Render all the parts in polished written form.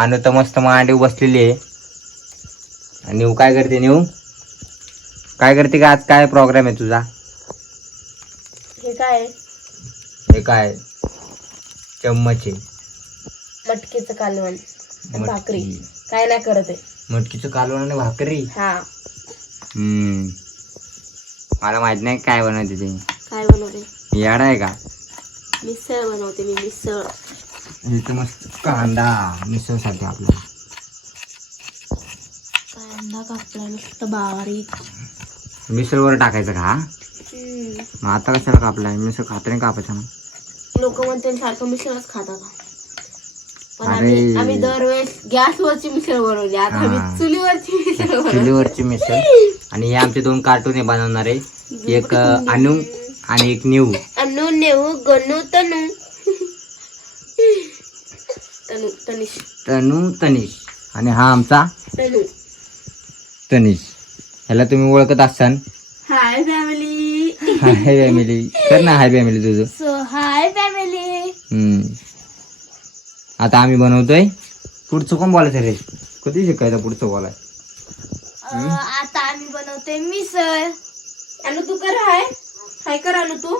अनु तर मस्त मांडीव बसलेली आहे. आणि न्यू काय करते? न्यू काय करते का? आज काय प्रोग्राम आहे तुझा? हे काय? हे काय? चम्मच आहे. मटकीचं कालवण आणि भाकरी. मटकी. काय नाही करत आहे. मटकीचं कालवण आणि भाकरी. हा. मला माहित नाही काय बनवते ते. काय बनवते? याड आहे का? मिसळ बनवते मी. मिसळ. इथे मस्त कांदा मिसळसाठी आपल्याला. कांदा कापला मस्त बारीक. मिसळवर टाकायचं का? मग आता कशाला कापलाय? मिसळ खात नाही कापायचं ना. लोक म्हणते सारखं मिसळच खाता का? पण अरे. आम्ही दरवेळेस गॅसवरची मिसळ बनवली. आता आम्ही चुलीवरची मिसळ बनवली. चुलीवरची मिसळ. आणि हे आमचे 2 कार्टून बनवणार आहे. एक अनु आणि एक न्यू. अनु नेऊ गणू तनू. तनू तनिष. तनू तनिष. आणि हा आमचा तनू. तनिष. ह्याला तुम्ही ओळखत असाल. Hi family. हाय फॅमिली कर ना. हाय फॅमिली तुझं. So hi family. आता आम्ही बनवतोय. पुढचं कोण बोलायचं रे? कधी शिकायचं पुढचं बोलाय? आता आम्ही बनवतोय मिसळ. अनु तू कर. हाय हाय कर अनु तू.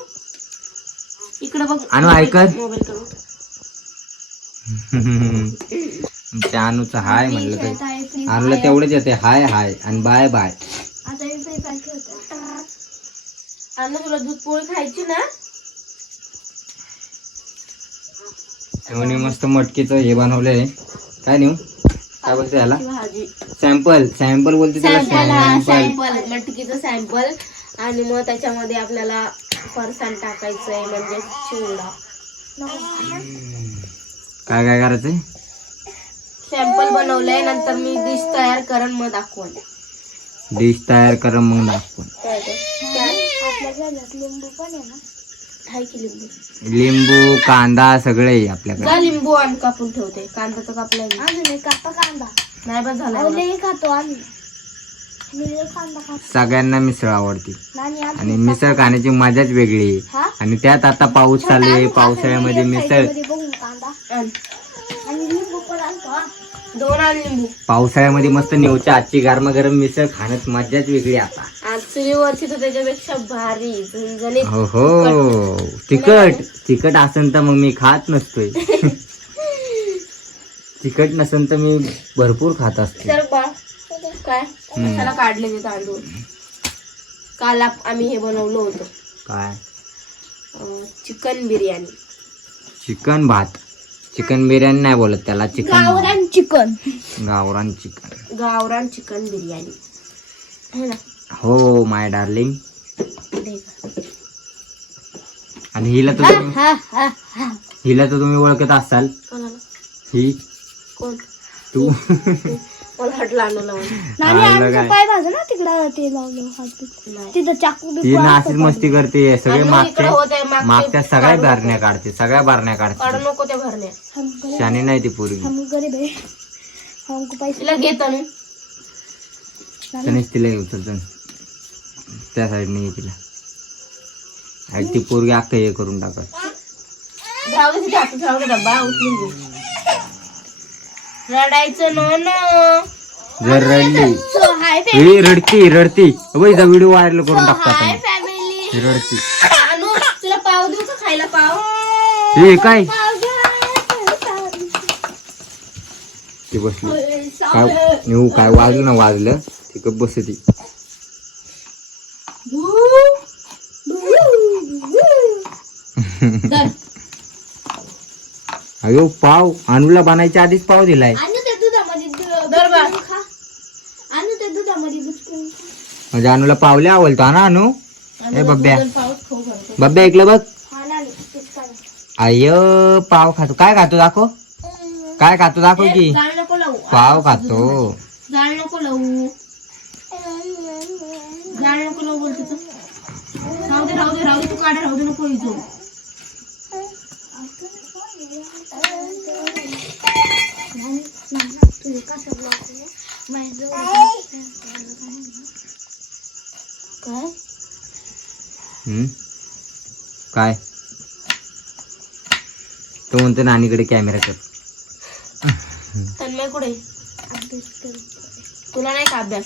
इकडे बघ. अनु ऐकत. मोबाईल करू. त्या अनुचं हाय म्हणलं तर अनुला तेवढेच येते. हाय हाय आणि बाय बाय. अनु तुला दूध पोळी खायची ना? तेव्हा मस्त मटकीचं हे बनवलंय. काय नेऊ? काय बोलते याला? भाजी. सॅम्पल बोलते त्याला. सॅम्पल मटकीचं सॅम्पल. आणि मग त्याच्यामध्ये आपल्याला फरसाण टाकायचंय म्हणजे चिवडा. काय काय करायचंय? सॅम्पल बनवलंय. नंतर मी डिश तयार करून मग दाखवून. डिश तयार कर मग दाखवून. लिंबू पण आहे ना? हाय की लिंबू. लिंबू कांदा सगळे आहे आपल्याकडे. लिंबू आम्ही कापून ठेवते. कांदा तर कापलाय. अजून कापा कांदा नाही बस झाला. खातो आम्ही. सगळ्यांना मिसळ आवडते. आणि मिसळ खाण्याची मजाच वेगळी आहे. आणि त्यात आता पाऊस चालू आहे. पावसाळ्यामध्ये मिसळ. पावसाळ्यामध्ये मस्त नेवच्या आजची गरमागरम मिसळ खाण्यात मजाच वेगळी. आता आज चुलीवरची तर त्याच्यापेक्षा भारी झणझणीत. हो तिखट असेल तर मग मी खात नसतोय. तिखट नसेल तर मी भरपूर खात असते. तर बा काय त्याला काढले ते तांदूळ. काल आम्ही हे बनवलं होतं. काय? चिकन बिर्याणी. चिकन भात. चिकन बिर्याणी नाही बोलत त्याला. गावरान चिकन. गावरान चिकन. गावरान चिकन बिर्याणी है ना? हो माय डार्लिंग. आणि हिला तर तुम्ही ओळखत असाल. ही कोण? तू. मला हट लागलं. ती नाशीच मस्ती करते. सगळे मागच्या सगळ्या भरण्या काढते. सगळ्या भरण्या काढते. नको त्या भरण्या. शानी नाही ती पोरगी. तिला घेत तिला उचलत त्या साईडने ये तिला. आणि ती पोरगी अख्खं हे करून टाकत. रडायचं नो. जर रडली रडती वैजा व्हिडिओ व्हायरल करून टाकतात. रडती. तुला पाव देऊ का खायला? पाव. हे काय ती बसली. काय नेऊ? काय वाजलं ना? वाजलं ती कप बसती. अयो पाव अनुला बनायच्या आधीच पाव दिलाय. म्हणजे अनुला पावले आवडतो ना अनु. हे बब्या ऐकलं बघ. अय पाव खातो. काय खातो दाखव. काय खातो दाखव की. पाव खातो. जाळ नको लावू. बोलते तू. राहू दे तू काढा. राहू दे नको इथं. काय तो म्हणतो नानीकडे कॅमेरा कर. चिन्मय कुठे? तुला नाही का अभ्यास?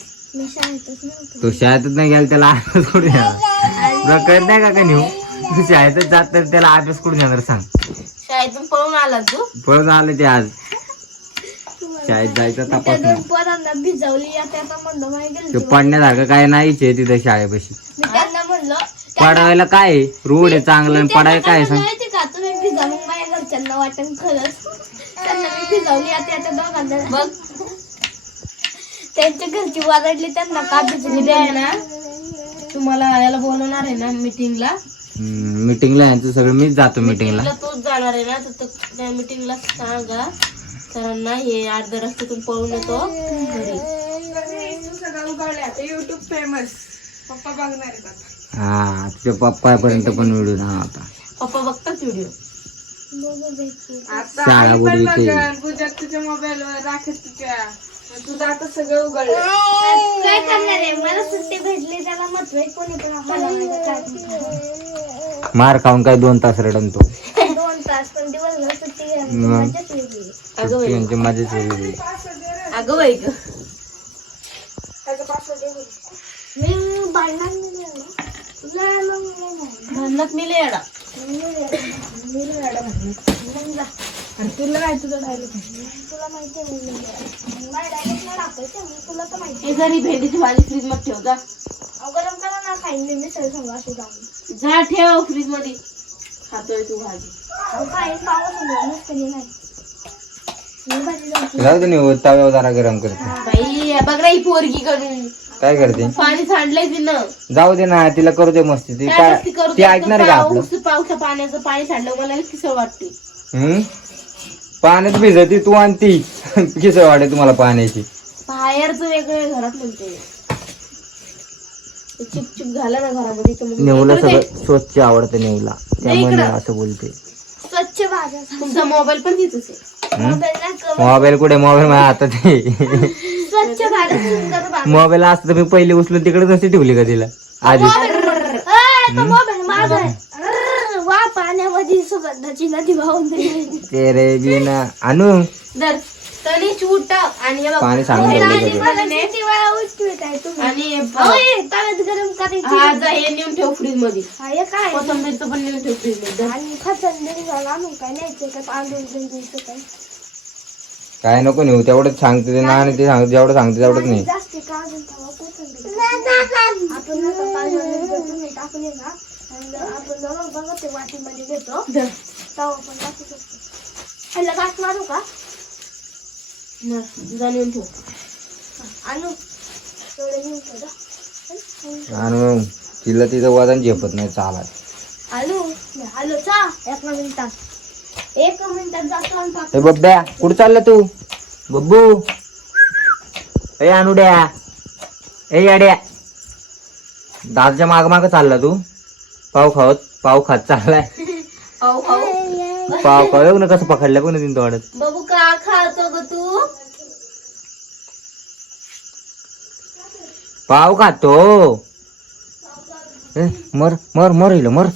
तो शाळेतच नाही गेला त्याला अभ्यास कुठे येणार? कळत नाही का नेऊ? तू शाळेतच जात तर त्याला अभ्यास कुठे येणार सांग? शाळेतून पळून आला तू? पळून आले ते आज शाळेत जायचा तपास नाही. ते पडण्यासारखं काय नाहीच आहे तिथं शाळेपाशी. त्यांना म्हणलं पडायला काय आहे? रोड आहे चांगलं आणि पडायला काय आहे सांग? माहिती का तुम्ही भिजावून माझ्या घरच्यांना वाटण खरंच त्यांना मी भिजावली आता दोघांना बघ त्यांच्या घरची वाजडली त्यांना का भिजली आहे ना. तुम्हाला याला बोलवणार आहे ना मीटिंगला. मीटिंगला यांचं सगळं मीच जातो मीटिंगला. तोच जाणार आहे ना तर त्या मीटिंगला सांगा सरांना हे अर्ध्या रस्त्यातून पळून येतो घरी. युट्यूब फेमस पप्पा बघणार आहेत आता. हा तुझ्या पप्पापर्यंत पण व्हिडिओ ना आता पप्पा बघतात व्हिडिओ. आता शाळा आई पण बुडविते. बघन, पूजा तुझ्या मोबाईलवर राखेल तुझ्या. मग तुझं आता सगळं उघडलं. काय करणार आहे मला सुट्टी भेटली त्याला महत्व आहे कोणी पण मार खाऊन काय 2 तास रडन तो. 2 तास पण दिवसभर सुट्टी घ्यायची मजाच वेगळी. सुट्टी मजाच वेगळी. अगं बाई ग त्याचं पासवर्ड आहे. मी भांडणात मी लेडा आणि तुला काय तुझं राहिलं तुला माहिती आहे घरी भेंडीची भाजी फ्रीज मध्ये ठेव जा. गरम करा ना खाईन मी मिसळ संग असे जाऊन जा ठेव फ्रीज मध्ये. खातोय तू भाजी खाईन पाव नाही राहू दे नाही तव्यावर जरा गरम करते. बाई बघ ही पोरगी करून काय करते? पाणी सांडलंय तिनं. जाऊ दे ना तिला करू दे मस्ती. ती काय ती ऐकणार का आपलं? पावसा पाण्याचं पाणी सांडलं मला किसळ वाटते. पाण्यात भिजती तू आणि ती किसळ वाटे तुम्हाला पाण्याची. बाहेरचं वेगळं घरात म्हणते चिपचिप झालं ना घरामध्ये तर मग नेऊला सगळं स्वच्छ आवडतं नेऊला त्यामुळे असं बोलते. स्वच्छ भाज्या. तुमचा मोबाईल पण तिथंच आहे. मोबाईल कुठे? मोबाईल माझ्या हातात आहे. स्वच्छ भाज्या सुंदर भाज्या. मोबाईल असतं तर मी पहिले उचलून तिकडे नसती ठेवली का तिला आधी? मोबाईल माझा आहे. वा पाण्यामध्ये सुगंधाची नदी वाहून ते रे बिना आणू दर तणीच उठ आणि हे बघ. पाणी सांडून ठेवलं आणि का मला किती वेळा उठवीत आहे तुम्ही. आणि तव्यात गरम करायची. हा जा हे नेऊन ठेव फ्रीज मध्ये. हे काय कोथिंबीरचं पण नेऊन ठेव फ्रीज मध्ये. आणि खचंदरी झाला आणून काय न्यायचं का तांदूळ द्यायचं काय काय नको नेऊ तेवढंच सांगते ते ना आणि ते सांगते जेवढं सांगते तेवढंच नाही. जास्त काढून ठेवा कोथिंबीर. आपण नका तांदूळ टाकून ये ना आपण बघा ते वाटीमध्ये घेतो तवा पण टाकू शकतो. ह्याला घास मारू का? जाणून ठेव आणू तेवढं नेऊन ठेव. आणि तिला तिचं वजन झेपत नाही चालत. आलू आलू चा 1 मिनिटात जातो आणि टाकतो. हे बब्ब्या कुठं चाललं तू? बब्बू ए अनुड्या ए याड्या दादाच्या माग माग चालला तू. पाव खात चाललाय. खाऊ खाऊ पाव खाऊ ना कसं पकडलं पण तीन वाढत. बाबू का खातो ग तू? पाव खातो. मर मर मर इल मर.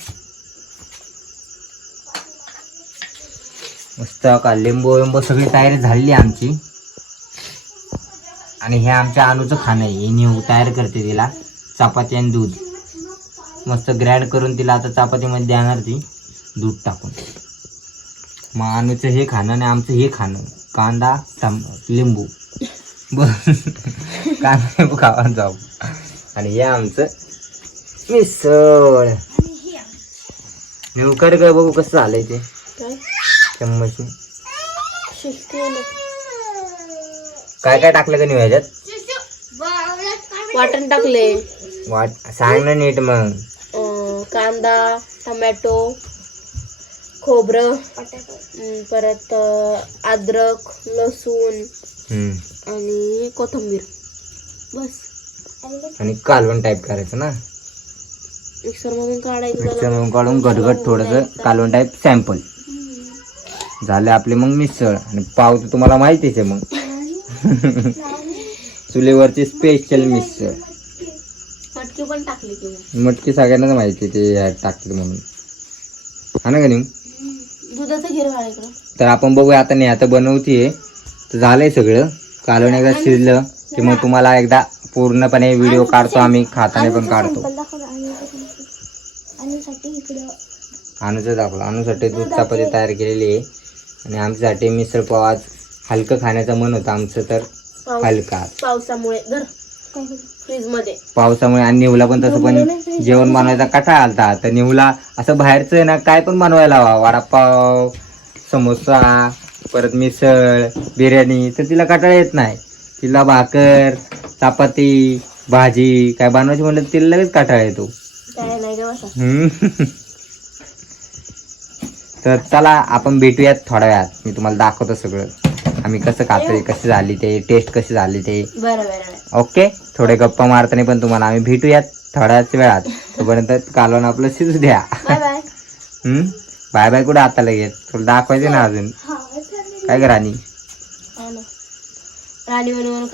मस्त का लिंबू विंबू सगळी तयारी झाली आमची. आणि हे आमच्या अनुचं खाणं आहे. नेऊ तयार करते तिला चपाती आणि दूध मस्त ग्रँड करून तिला आता चपातीमध्ये देणार ती दूध टाकून. मग अनुचं हे खाणं आणि आमचं हे खाणं कांदा लिंबू कांदा लिंबू खावा जाऊ. आणि हे आमचं मिसळ. नेऊ कर बघू कसं झालंय ते चम्मच. काय काय टाकलं का नाही ह्याच्यात? वाटण टाकले. वाट सांग ना नीट. मग कांदा टमॅटो खोबरं परत अद्रक लसूण आणि कोथिंबीर बस. आणि कालवण टाईप करायचं ना. मिक्सर मधून काढायचं. मिक्सर मधून काढून घटघट थोडस कालवण टाईप सॅम्पल झाले आपले. मग मिसळ आणि पाव तर तुम्हाला माहितीच आहे. मग चुलीवरची स्पेशल मिसळ. मटकी पण टाकली की मटकी सगळ्यांनाच माहिती ते टाकते म्हणून हा ना का नाही. दुधाचं गिरवाळ इकडं. तर आपण बघूया आता नाही आता बनवतीये तर झालंय सगळं. कालवण एकदा शिजलं की मग तुम्हाला एकदा पूर्णपणे व्हिडिओ काढतो आम्ही, खाताना पण काढतो. अनुचं दाखवलं. अनुसाठी दूध चपाती तयार केलेली आहे आणि आमच्यासाठी मिसळ पाव. आज हलकं खाण्याचं मन होतं आमचं, तर हलका पावसामुळे फ्रीज मध्ये पावसामुळे. आणि निवला पण तसं पण जेवण बनवायचा कटाळा आलता, तर निवला असं बाहेरचं ना काय पण बनवायला हवा, वडापाव, समोसा, परत मिसळ, बिर्याणी, तर तिला कटाळा येत नाही. तिला भाकर, चपाती, भाजी काय बनवायची म्हणलं तिला लगेच कटाळा येतो. तर चला आपण भेटूयात थोड्या वेळात. मी तुम्हाला दाखवतो सगळं आम्ही कसं खातोय, कशी झाली ते टेस्ट, कशी झाली ते. ओके, थोडे गप्पा मारताना पण तुम्हाला आम्ही भेटूयात थोड्याच वेळात. तोपर्यंत कालवण आपलं शिजू द्या. बाय बाय कुठं आता लगेच, तुला दाखवायचे ना अजून. काय कर राणी,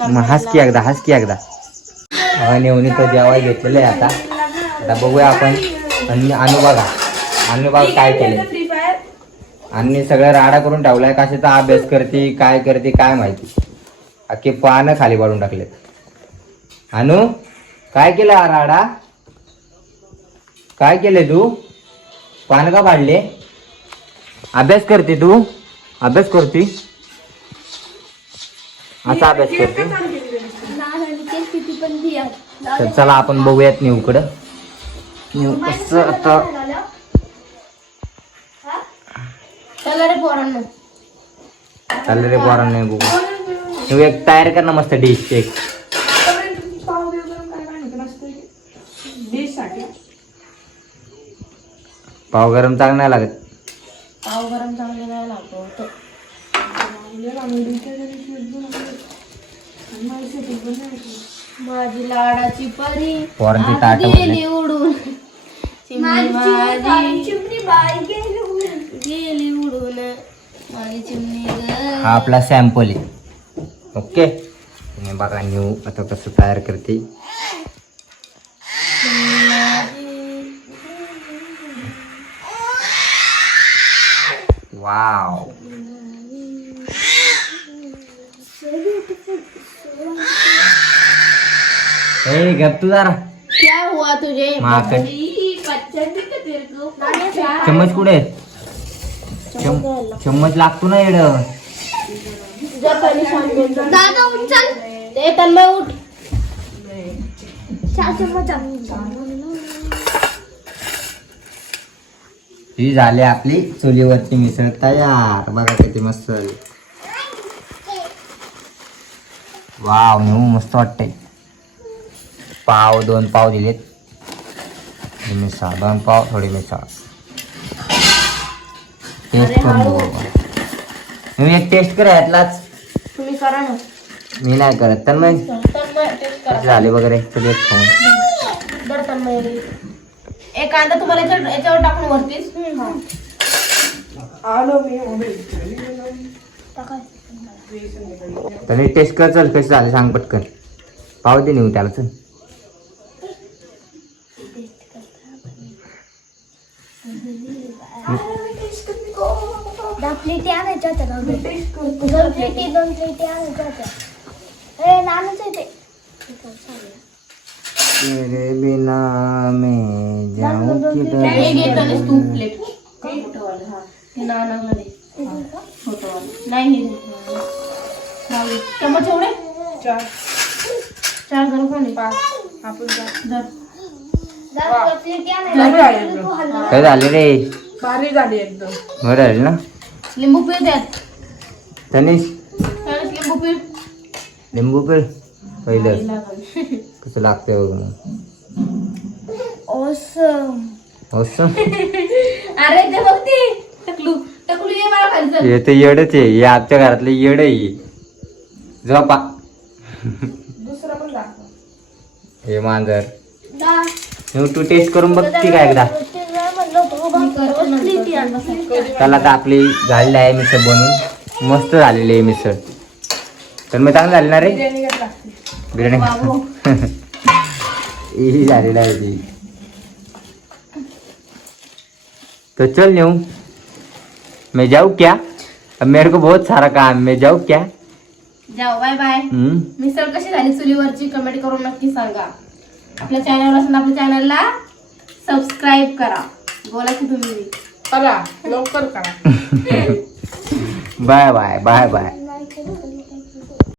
मग हस की एकदा, हस की एकदा. नेऊन तो जेवाय घेतलेलं आहे आता. आता बघूया आपण. आणि अनु बघा काय केले. आणि सगळं राडा करून ठेवलाय. कशाचा अभ्यास करते काय माहिती. अख्खे पानं खाली पाडून टाकले. अनु काय केलं हा राडा, काय केले तू? पानं का पाडले? अभ्यास करते तू, अभ्यास करते असा अभ्यास करते. तर चला आपण बघूयात न्यूकडं. न्यू कसं आता चाललं रे पोरांना. बघू तू एक तयार कर ना मस्त डिश. एक पाव गरम चांगलं नाही लागत. माझी लाडाची परी पोरांची ताट गेली उडून, गेली उडून माझी चिमणी. हा आपला सॅम्पल आहे. ओके, तुम्ही बघा न्यू आता कसं तयार करते. वाव, ए गप तू जरा. क्या हुआ तुझे? माकड. चम्मच कुठे? चम्मच लागतो ना येड. दादा उचल, ते तन्मय उठ. ही झाली आपली चुलीवरची मिसळ तयार. बघा किती मस्त झाली. वाव, न्यू मस्त वाटते. पाव 2 पाव दिलेत. मिसळ 2 पाव, थोडी मिसळ. टेस्ट करून बघू. मी एक टेस्ट कर यातलाच. तुम्ही करा ना. मी नाही करत. तर मग झाले वगैरे सगळे खाऊन. एक कांदा तुम्हाला याच्यावर टाकून वरतीच. तरी टेस्ट कर. चल कसे झाले सांग पटकन. पाव दे नेऊ त्याला. चल प्लेटी आणायच्या होत्या. 2 प्लेटी आणायच्या होत्या. ए नानच आहे ते. तेरे बिना मैं जाऊं किधर. हे घे कलेस तू प्लेट. हे नानामध्ये नाही. हे चमच एवढे 4 जण कोणी 5 आपण काय झाले रे? भारी झाली एकदम. बरं झाली ना. लिंबू पिळ द्यात. तनिष लिंबू पिळ. लिंबू पिळ पहिलं. कसं लागतंय बघ मग. ऑसम. ऑसम. अरे ते बघती टकलू ये मला खायचं. हे तर येडच आहे. हे आमच्या घरातलं येड आहे. झोपा. दुसरा पण दाखव. हे मांजर. तू टेस्ट करून बघ ती काय एकदा. त्याला तर आपली झालेली आहे मिसळ बनवून. मस्त झालेली आहे मिसळ. तर मग चांगली झाली ना रे बिर्याणी. ही झालेली आहे ती. तो चल न्यू, मैं जाऊँ क्या? अब मेरे को बहुत सारा काम, मैं जाऊँ क्या? जाऊ बाय बाय. हम्म. मिसळ कशी झाली चुलीवरची कमेंट करून नक्की सांगा. आपल्या चॅनल असेल आपल्या चॅनलला सबस्क्राईब करा. बोला की तुम्ही करा लवकर करा. Bye bye bye bye.